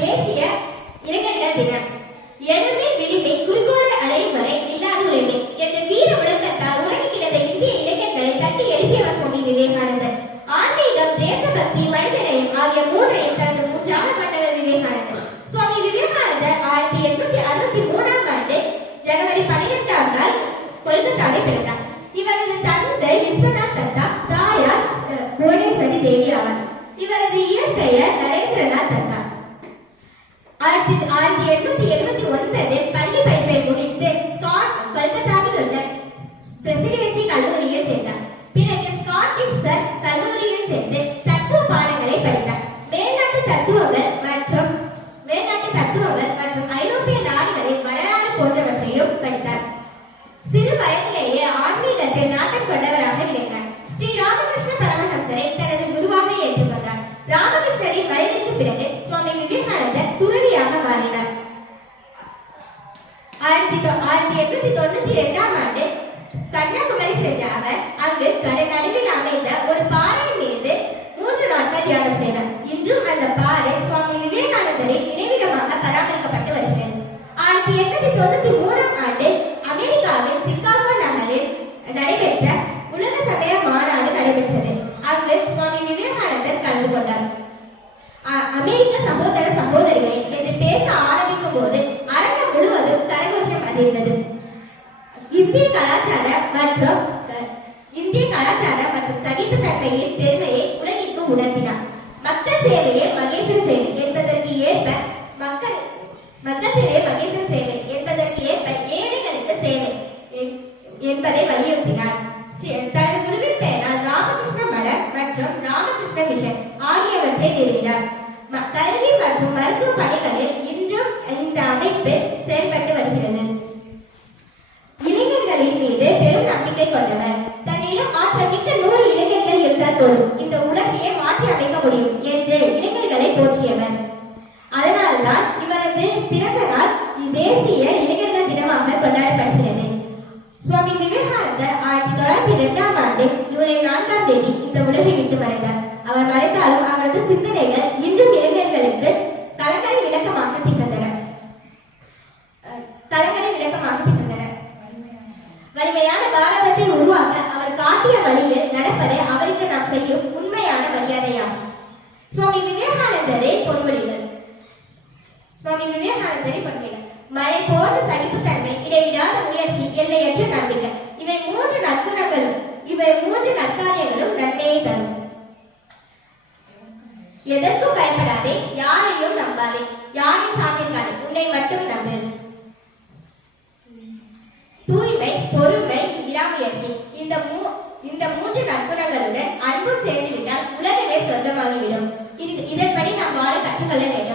தேசிய இளைஞர்கள் தினம். எழுமின் விளிம்பை குறிக்கோளை அடையும் வரை இல்லாத உலகை என்ற வீர முழக்கத்தால் உலகி கிடந்த இந்திய இளைஞர்களை தட்டி எழுப்பியவர் சுவாமி விவேகானந்தர். ஆன்மீகம், தேசபக்தி, மனிதநேயம் ஆகிய மூன்றையும் தனது மூச்சாக கொண்டவர் விவேகானந்தர். சுவாமி விவேகானந்தர் 1863ஆம் ஆண்டு ஜனவரி 12ஆம் நாள் கொல்கத்தாவில் பிறந்தார். இவரது தந்தை விஸ்வநாத் தத்தா, தாயார் புவனேஸ்வரி தேவி ஆவார். இவரது இயற்பெயர் நரேந்திரநாத் தத்தா. 1879 பள்ளி படிப்பை முடித்து கொல்கத்தாவில் உள்ள பிரசிடென்சி கல்லூரியில் சேர்ந்தார். பிறகு ஸ்காட்டிஷ் சர் கல்லூரியில் சேர்ந்து தத்துவ பாடங்களை படித்தார். மேல்நாட்டு தத்துவங்கள் மற்றும் ஐரோப்பிய நாடுகளின் வரலாறு போன்றவற்றையும் படித்தார். சிறு வயதிலேயே ஆன்மீகத்தில் நாட்டம் கொண்டவராக விளங்கினார். ஸ்ரீ ராமகிருஷ்ண பரமஹம்சரை தனது குருவாக ஏற்றுக்கொண்டார். ராமகிருஷ்ணரின் மறைவிற்கு பிறகு சுவாமி விவேகானந்தர் துறவியாக மாறினார். 1892ஆம் ஆண்டு கன்னியாகுமரி சென்ற அவர் அங்கு கடல் நடுவில் அமைந்த ஒரு பாறை மீது 3 நாட்கள் தியானம் செய்தார். இன்றும் அந்த பாறை சுவாமி விவேகானந்தரின் நினைவிடமாக பராமரிக்கப்பட்டு வருகிறது. 1893ஆம் ஆண்டு அமெரிக்காவின் சிகாகோ நகரில் நடைபெற்ற உலக சமய மாநாடு நடைபெற்றது. அங்கு சுவாமி விவேகானந்தர் கலந்து கொண்டார். அமெரிக்க சகோதர சகோதரிகளை என்று பேச ஆரம்பிக்கும் போது அரங்கம் முழுவதும் கரகோஷம் அதிர்ந்தது. இந்திய கலாச்சாரம் மற்றும் சகிப்புத்தன்மையின் பெருமையை உலகிற்கு உணர்த்தினார். மக்கள் சேவையே மகேசன் சேவை என்பதற்கு ஏற்ப ஏழைகளுக்கு சேவை என்பதை வலியுறுத்தினார். தனது குருவின் பெயரால் ராமகிருஷ்ண மடம் மற்றும் ராமகிருஷ்ண மிஷன் ஆகியவற்றை நிறுவினார். கல்வி மற்றும் மருத்துவ பணிகளில் இன்றும் இந்த அமைப்பு செயல்பட்டு வருகிறது. இளைஞர்களின் மீது பெரும் நம்பிக்கை கொண்டவர். தன்னிடம் ஆற்றல் மிக்க 100 இளைஞர்கள் இருந்தால் போதும் இந்த உலகையே மாற்றி அமைக்க முடியும் என்று இளைஞர்களை போற்றியவர். அதனால்தான் இவரது பிறந்த நாள் தேசிய இளைஞர்கள் தினமாக கொண்டாடப்படுகிறது. சுவாமி விவேகானந்தர் 1902ஆம் ஆண்டு ஜூலை 4ஆம் தேதி இந்த உலகை விட்டு மறைந்தார். அவர் மறைந்தாலும் அவரது சிந்தனைகள் இன்றும் இளைஞர்களுக்கு கலங்கரை விளக்கமாக திகழ்ந்தன. வலிமையான பாரதத்தை உருவாக்க அவர் காட்டிய வழியில் நடப்பதை அவருக்கு நாம் செய்யும் உண்மையான மரியாதையாகும். சுவாமி விவேகானந்தரின் பொன்மொழிகள். மலை போன்ற சகிப்புத்தன்மை, இடைவிடாத முயற்சி, எல்லையற்ற நம்பிக்கை, இவை 3 நற்காரியங்களும் நன்மையை தரும். எதற்கும் பயப்படாதே, யாரையும் நம்பாதே, யாரையும் சார்ந்திருக்காதே, உன்னை மட்டும் நம்பு. தூய்மை, பொறுமை, விடாமுயற்சி, இந்த 3 நற்குணங்களுடன் அன்பும் சேர்ந்துவிட்டால் உலகமே சொர்க்கமாகிவிடும். இதன்படி நாம் வாழ கற்றுக்கொள்ள வேண்டும்.